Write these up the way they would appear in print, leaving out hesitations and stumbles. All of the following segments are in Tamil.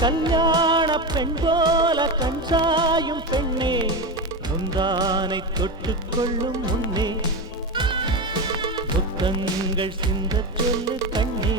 கல்யாண பெண் போல கஞ்சாயும் பெண்ணே முந்தானை தொட்டுக்கொள்ளும் முன்னே முத்தங்கள் சிந்த சொல்லு கண்ணே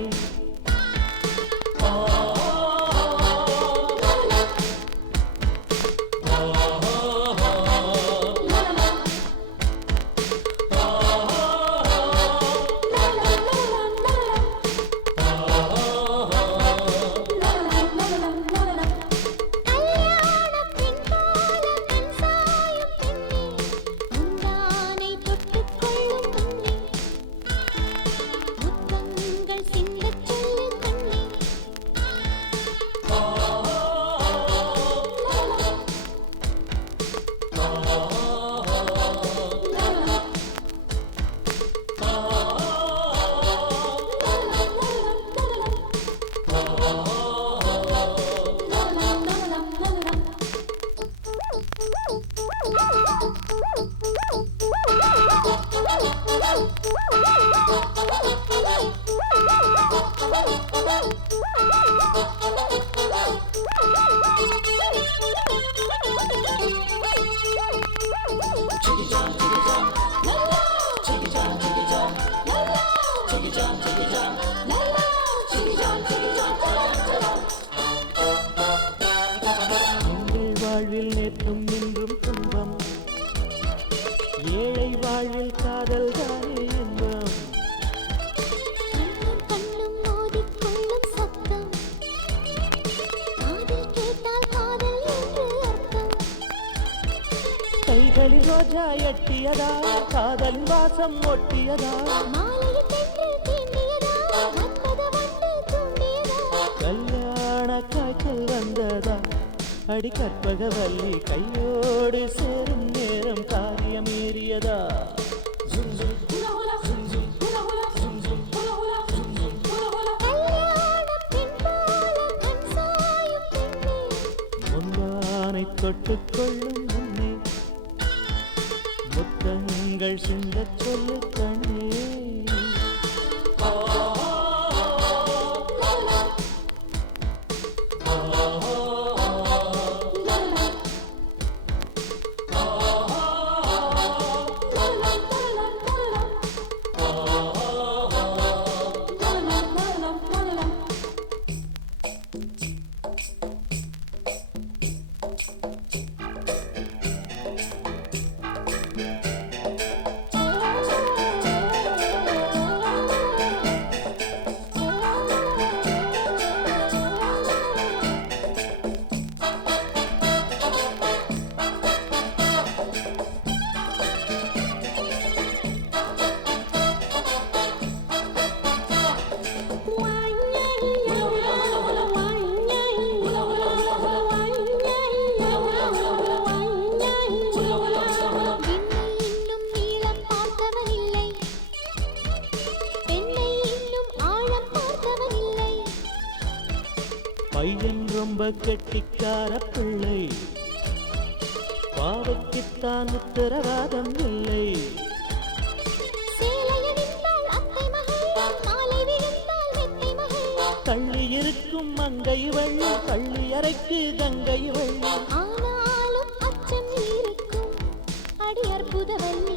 வாழ்வில் நேற்றும் நின்றும் துன்பம் ஏழை வாழ்வில் காதல் தானே இன்பம் கண்ணும் மோதிக்கொள்ளும் சத்தம் காதில் கேட்டால் காதல் என்று அர்த்தம் கைகளில் ரோஜா எட்டியதா காதலின் வாசம் ஒட்டியதா மாலையில் தென்றல் தீண்டியதா மன்மத வண்டு தூண்டியதா கல்யாண காய்ச்சல் வந்ததா அடி கற்பகவல்லி கையோடு சேரும் நேரம் காரியம் ஏறியதா முந்தானை தொட்டுக்கொள்ளும் முன்னே முத்தங்கள் சிந்த சொல்லு கண்ணே பையன் ரொம்ப கெட்டிக்கார பிள்ளை பாவைக்குத்தான் உத்தரவாதம் இல்லை தள்ளி இருக்கும் மங்கை வள்ளி பள்ளி அறைக்கு கங்கை வள்ளி ஆனாலும் அச்சம் இருக்கும் அடி அற்புத வள்ளி